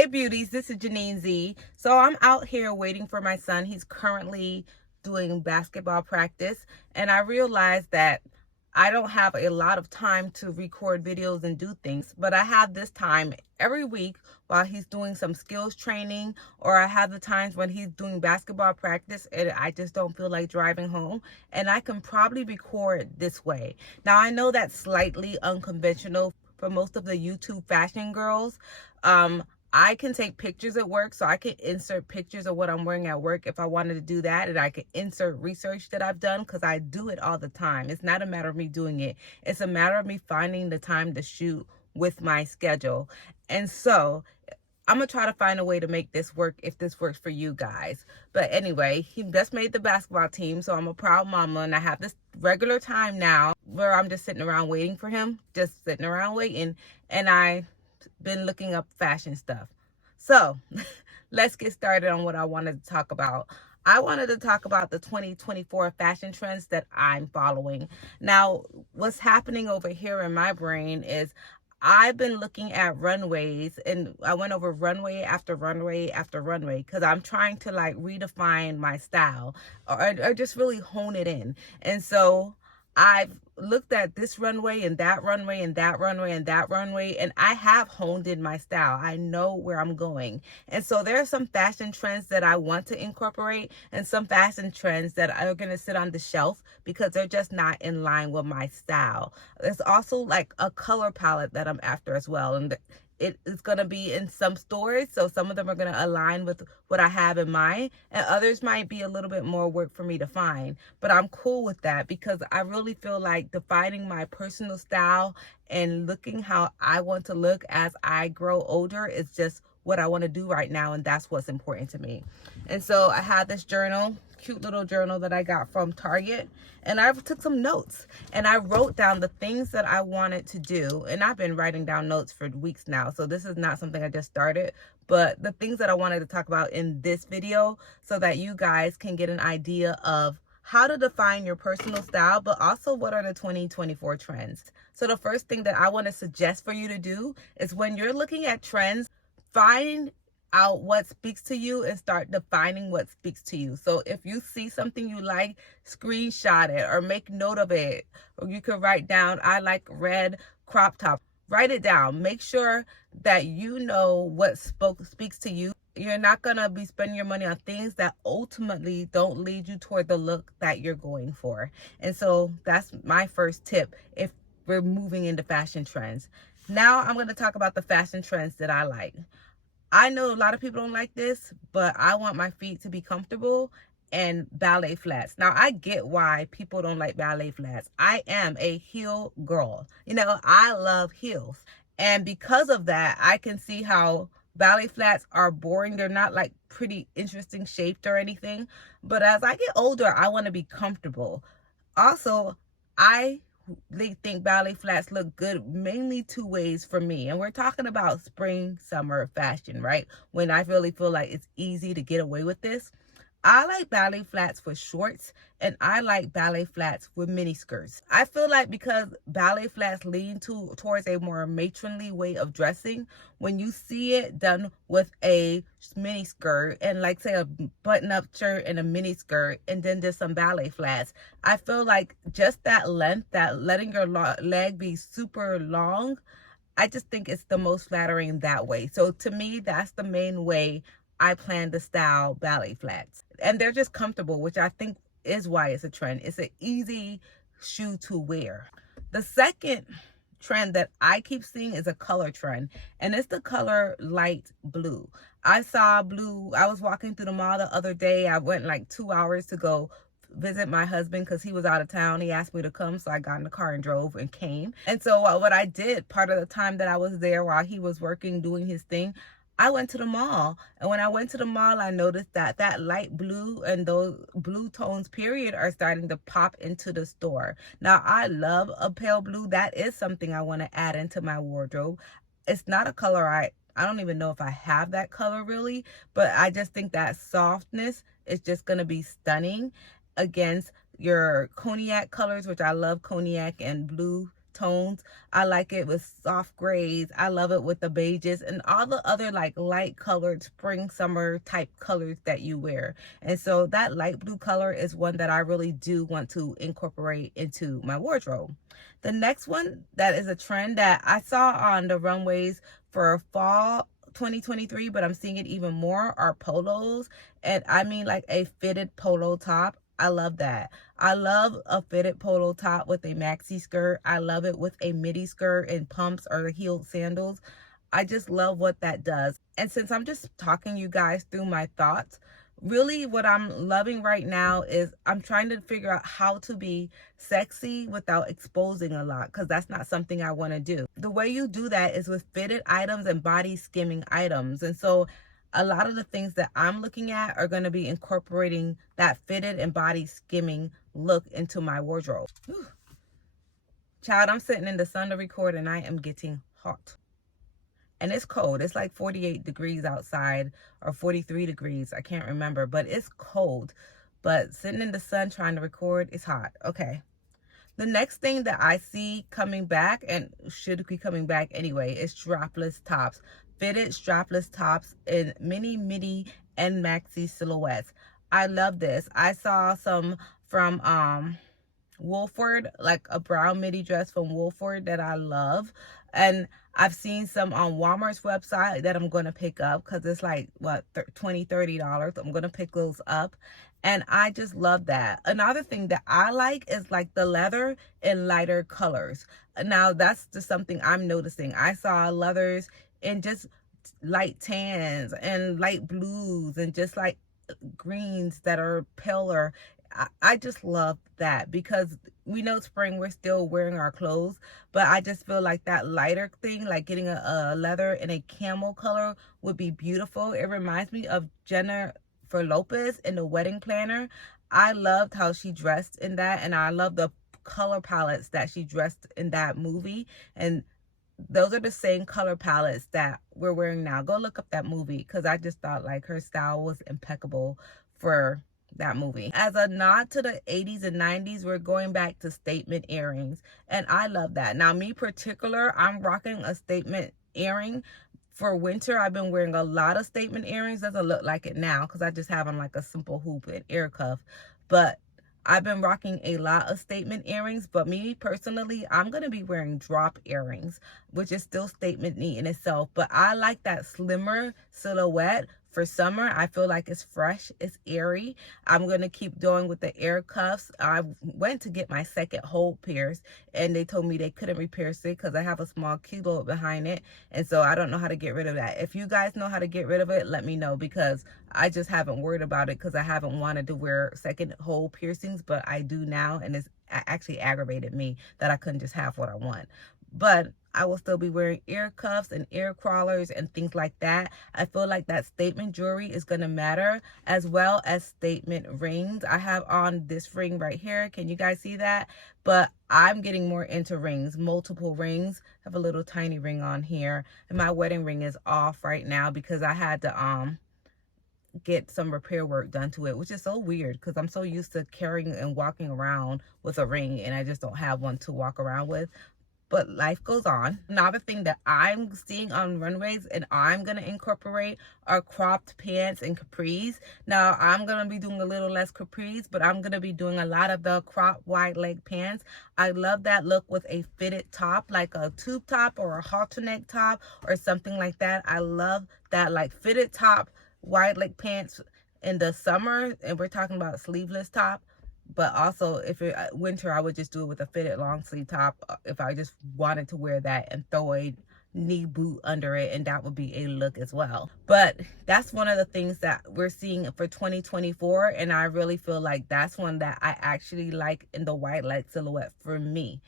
Hey beauties, this is Janine Z. So I'm out here waiting for my son. He's currently doing basketball practice, and I realized that I don't have a lot of time to record videos and do things, but I have this time every week while he's doing some skills training, or I have the times when he's doing basketball practice and I just don't feel like driving home, and I can probably record this way. Now I know that's slightly unconventional for most of the YouTube fashion girls. I can take pictures at work, so I can insert pictures of what I'm wearing at work if I wanted to do that, and I can insert research that I've done because I do it all the time. It's not a matter of me doing it. It's a matter of me finding the time to shoot with my schedule. And so I'm going to try to find a way to make this work if this works for you guys. But anyway, he just made the basketball team, so I'm a proud mama, and I have this regular time now where I'm just sitting around waiting for him, just sitting around waiting, and I've been looking up fashion stuff. So let's get started on what I wanted to talk about. I wanted to talk about the 2024 fashion trends that I'm following. Now, what's happening over here in my brain is I've been looking at runways, and I went over runway after runway after runway because I'm trying to like redefine my style or just really hone it in. And so I've looked at this runway and that runway and that runway and that runway, and I have honed in my style. I know where I'm going. And so there are some fashion trends that I want to incorporate and some fashion trends that are going to sit on the shelf because they're just not in line with my style. There's also like a color palette that I'm after as well. And it is going to be in some stores, so some of them are going to align with what I have in mind, and others might be a little bit more work for me to find. But I'm cool with that because I really feel like defining my personal style and looking how I want to look as I grow older is just what I want to do right now, and that's what's important to me. And so I have this journal, cute little journal that I got from Target, and I took some notes and I wrote down the things that I wanted to do. And I've been writing down notes for weeks now, so this is not something I just started, but the things that I wanted to talk about in this video so that you guys can get an idea of how to define your personal style, but also what are the 2024 trends. So the first thing that I want to suggest for you to do is when you're looking at trends, find out what speaks to you and start defining what speaks to you. So if you see something you like, screenshot it or make note of it. Or you could write down, I like red crop top. Write it down. Make sure that you know what speaks to you. You're not going to be spending your money on things that ultimately don't lead you toward the look that you're going for. And so that's my first tip if we're moving into fashion trends. Now I'm going to talk about the fashion trends that I like. I know a lot of people don't like this, but I want my feet to be comfortable, and ballet flats. Now, I get why people don't like ballet flats. I am a heel girl. You know, I love heels. And because of that, I can see how ballet flats are boring. They're not like pretty interesting shaped or anything. But as I get older, I want to be comfortable. Also, they think ballet flats look good mainly two ways for me. And we're talking about spring, summer fashion, right? When I really feel like it's easy to get away with this. I like ballet flats for shorts, and I like ballet flats with mini skirts. I feel like because ballet flats lean towards a more matronly way of dressing, when you see it done with a mini skirt and like say a button-up shirt and a mini skirt and then just some ballet flats, I feel like just that length, that letting your leg be super long, I just think it's the most flattering that way. So to me, that's the main way I plan to style ballet flats. And they're just comfortable, which I think is why it's a trend. It's an easy shoe to wear. The second trend that I keep seeing is a color trend, and it's the color light blue. I saw blue. I was walking through the mall the other day. I went like 2 hours to go visit my husband because he was out of town. He asked me to come, so I got in the car and drove and came. And so what I did part of the time that I was there while he was working, doing his thing, I went to the mall. And when I went to the mall, I noticed that that light blue and those blue tones period are starting to pop into the store. Now, I love a pale blue. That is something I want to add into my wardrobe. It's not a color I don't even know if I have that color really, but I just think that softness is just going to be stunning against your cognac colors, which I love cognac and blue tones. I like it with soft grays. I love it with the beiges and all the other like light colored spring summer type colors that you wear. And so that light blue color is one that I really do want to incorporate into my wardrobe. The next one that is a trend that I saw on the runways for fall 2023, but I'm seeing it even more, are polos. And I mean like a fitted polo top. I love that. I love a fitted polo top with a maxi skirt. I love it with a midi skirt and pumps or heeled sandals. I just love what that does. And since I'm just talking you guys through my thoughts, really what I'm loving right now is I'm trying to figure out how to be sexy without exposing a lot, because that's not something I want to do. The way you do that is with fitted items and body skimming items. And so a lot of the things that I'm looking at are going to be incorporating that fitted and body skimming look into my wardrobe. Whew. Child, I'm sitting in the sun to record and I am getting hot. And it's cold. It's like 48 degrees outside or 43 degrees. I can't remember, but it's cold. But sitting in the sun trying to record, it's hot. Okay. The next thing that I see coming back, and should be coming back anyway, is strapless tops. Fitted strapless tops in mini, midi, and maxi silhouettes. I love this. I saw some from Wolford, like a brown midi dress from Wolford that I love. And I've seen some on Walmart's website that I'm going to pick up because it's like, what, $20, $30. I'm going to pick those up. And I just love that. Another thing that I like is like the leather in lighter colors. Now, that's just something I'm noticing. I saw leathers in just light tans and light blues and just like greens that are paler. I just love that because we know spring, we're still wearing our clothes, but I just feel like that lighter thing, like getting a leather in a camel color would be beautiful. It reminds me of Jennifer Lopez in The Wedding Planner. I loved how she dressed in that, and I love the color palettes that she dressed in that movie. And those are the same color palettes that we're wearing now. Go look up that movie because I just thought like her style was impeccable for that movie. As a nod to the 80s and 90s, we're going back to statement earrings, and I love that. Now, me particular, I'm rocking a statement earring for winter. I've been wearing a lot of statement earrings. Doesn't look like it now because I just have on like a simple hoop and ear cuff, but I've been rocking a lot of statement earrings. But me personally, I'm going to be wearing drop earrings, which is still statement neat in itself, but I like that slimmer silhouette. For summer, I feel like it's fresh, it's airy. I'm going to keep doing with the ear cuffs. I went to get my second hole pierced, and they told me they couldn't re-pierce it because I have a small keloid behind it. And so I don't know how to get rid of that. If you guys know how to get rid of it, let me know, because I just haven't worried about it because I haven't wanted to wear second hole piercings, but I do now, and it's actually aggravated me that I couldn't just have what I want. But I will still be wearing ear cuffs and ear crawlers and things like that. I feel like that statement jewelry is going to matter, as well as statement rings. I have on this ring right here. Can you guys see that? But I'm getting more into rings, multiple rings. I have a little tiny ring on here, and my wedding ring is off right now because I had to get some repair work done to it, which is so weird because I'm so used to carrying and walking around with a ring, and I just don't have one to walk around with. But life goes on. Another thing that I'm seeing on runways and I'm going to incorporate are cropped pants and capris. Now, I'm going to be doing a little less capris, but I'm going to be doing a lot of the cropped wide leg pants. I love that look with a fitted top, like a tube top or a halter neck top or something like that. I love that like fitted top, wide leg pants in the summer, and we're talking about a sleeveless top. But also, if it winter, I would just do it with a fitted long sleeve top if I just wanted to wear that and throw a knee boot under it, and that would be a look as well. But that's one of the things that we're seeing for 2024, and I really feel like that's one that I actually like in the wide leg silhouette for me.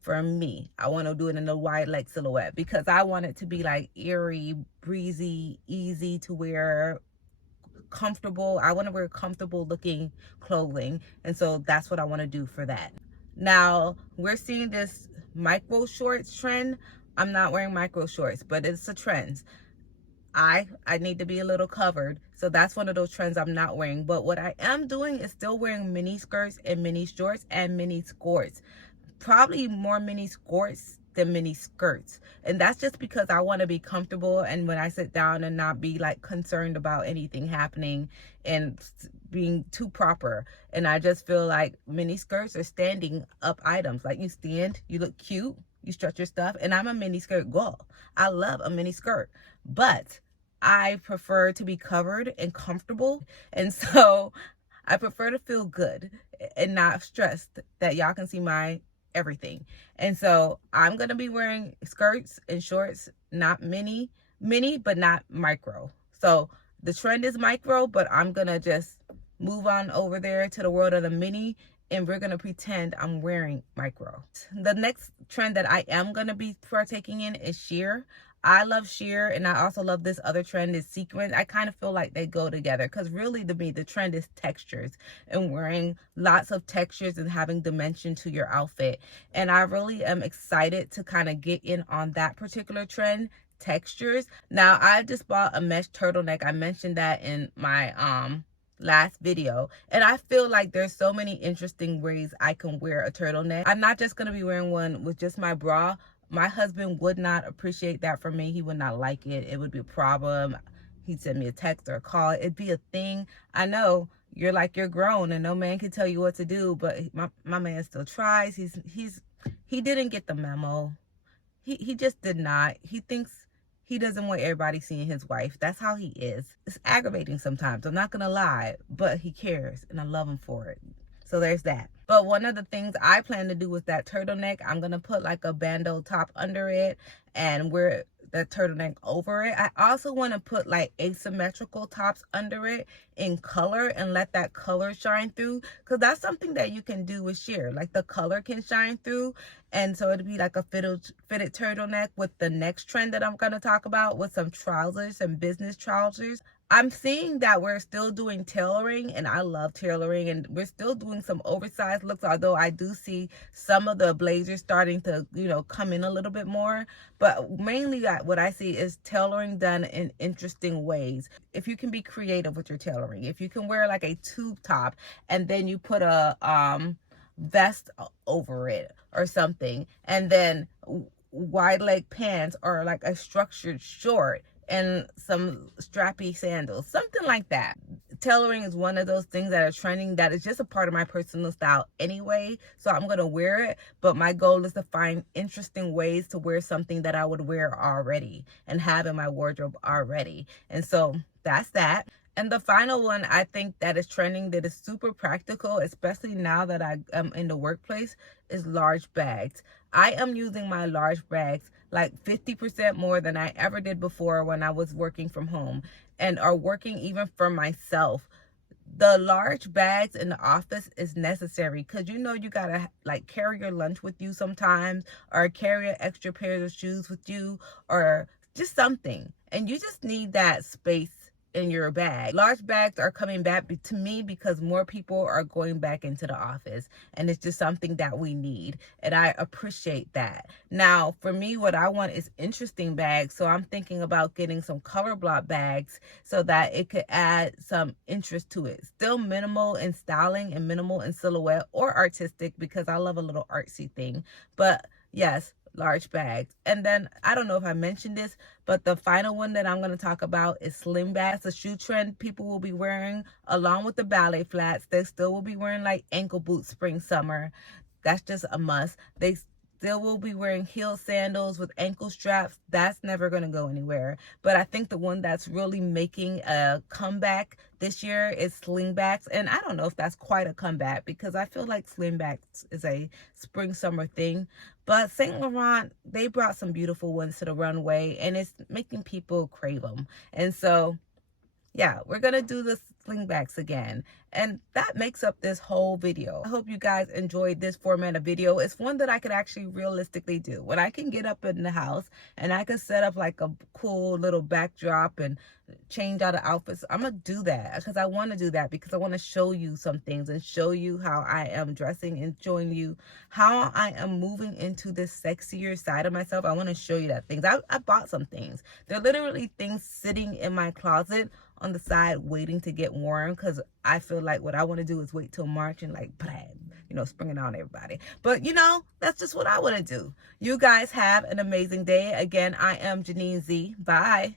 For me, I want to do it in the wide leg silhouette because I want it to be like airy, breezy, easy to wear, comfortable. I want to wear comfortable looking clothing, and so that's what I want to do for that. Now, we're seeing this micro shorts trend. I'm not wearing micro shorts, but it's a trend. I need to be a little covered, so that's one of those trends I'm not wearing. But what I am doing is still wearing mini skirts and mini shorts and mini skirts. probably more mini skirts than mini skirts. And that's just because I want to be comfortable, and when I sit down, and not be like concerned about anything happening and being too proper. And I just feel like mini skirts are standing up items. Like, you stand, you look cute, you stretch your stuff, and I'm a mini skirt girl. I love a mini skirt, but I prefer to be covered and comfortable. And so I prefer to feel good and not stressed that y'all can see my everything. And so I'm going to be wearing skirts and shorts, not mini, but not micro. So the trend is micro, but I'm going to just move on over there to the world of the mini, and we're going to pretend I'm wearing micro. The next trend that I am going to be partaking in is sheer. I love sheer, and I also love this other trend is sequin. I kind of feel like they go together, because really, to me, the trend is textures and wearing lots of textures and having dimension to your outfit. And I really am excited to kind of get in on that particular trend, textures. Now, I just bought a mesh turtleneck. I mentioned that in my last video, and I feel like there's so many interesting ways I can wear a turtleneck. I'm not just going to be wearing one with just my bra. My husband would not appreciate that from me. He would not like it. It would be a problem. He'd send me a text or a call. It'd be a thing. I know you're grown and no man can tell you what to do, but my man still tries. He didn't get the memo. He just did not. He thinks he doesn't want everybody seeing his wife. That's how he is. It's aggravating sometimes. I'm not gonna lie, but he cares, and I love him for it. So there's that. But one of the things I plan to do with that turtleneck, I'm going to put like a bandeau top under it and wear the turtleneck over it. I also want to put like asymmetrical tops under it in color and let that color shine through, because that's something that you can do with sheer. Like, the color can shine through, and so it'd be like a fitted turtleneck with the next trend that I'm going to talk about, with some trousers and business trousers. I'm seeing that we're still doing tailoring, and I love tailoring, and we're still doing some oversized looks, although I do see some of the blazers starting to, come in a little bit more. But mainly what I see is tailoring done in interesting ways. If you can be creative with your tailoring, if you can wear like a tube top and then you put a vest over it or something, and then wide leg pants, or like a structured short and some strappy sandals, something like that. Tailoring is one of those things that are trending, that is just a part of my personal style anyway, so I'm going to wear it. But my goal is to find interesting ways to wear something that I would wear already and have in my wardrobe already. And so that's that. And the final one I think that is trending, that is super practical, especially now that I am in the workplace, is large bags. I am using my large bags like 50% more than I ever did before when I was working from home, and are working even for myself. The large bags in the office is necessary, because you gotta like carry your lunch with you sometimes, or carry an extra pair of shoes with you, or just something, and you just need that space in your bag. Large bags are coming back to me because more people are going back into the office, and it's just something that we need, and I appreciate that. Now, for me, what I want is interesting bags, so I'm thinking about getting some color block bags so that it could add some interest to it. Still minimal in styling and minimal in silhouette or artistic, because I love a little artsy thing, but yes, large bags. And then, I don't know if I mentioned this, but the final one that I'm going to talk about is slim bags. The shoe trend people will be wearing along with the ballet flats. They still will be wearing like ankle boots spring, summer. That's just a must. They still will be wearing heel sandals with ankle straps. That's never going to go anywhere. But I think the one that's really making a comeback this year is slingbacks. And I don't know if that's quite a comeback, because I feel like slingbacks is a spring summer thing. But Saint Laurent, they brought some beautiful ones to the runway, and it's making people crave them. And so, yeah, we're going to do the slingbacks again. And that makes up this whole video. I hope you guys enjoyed this format of video. It's one that I could actually realistically do. When I can get up in the house and I can set up like a cool little backdrop and change out of outfits, I'm going to do that, because I want to do that, because I want to show you some things and show you how I am dressing and showing you how I am moving into this sexier side of myself. I want to show you that things. I bought some things. They're literally things sitting in my closet on the side waiting to get worn, because I feel like what I want to do is wait till March and like, blah, springing on everybody. But, that's just what I want to do. You guys have an amazing day. Again, I am Janine Z. Bye.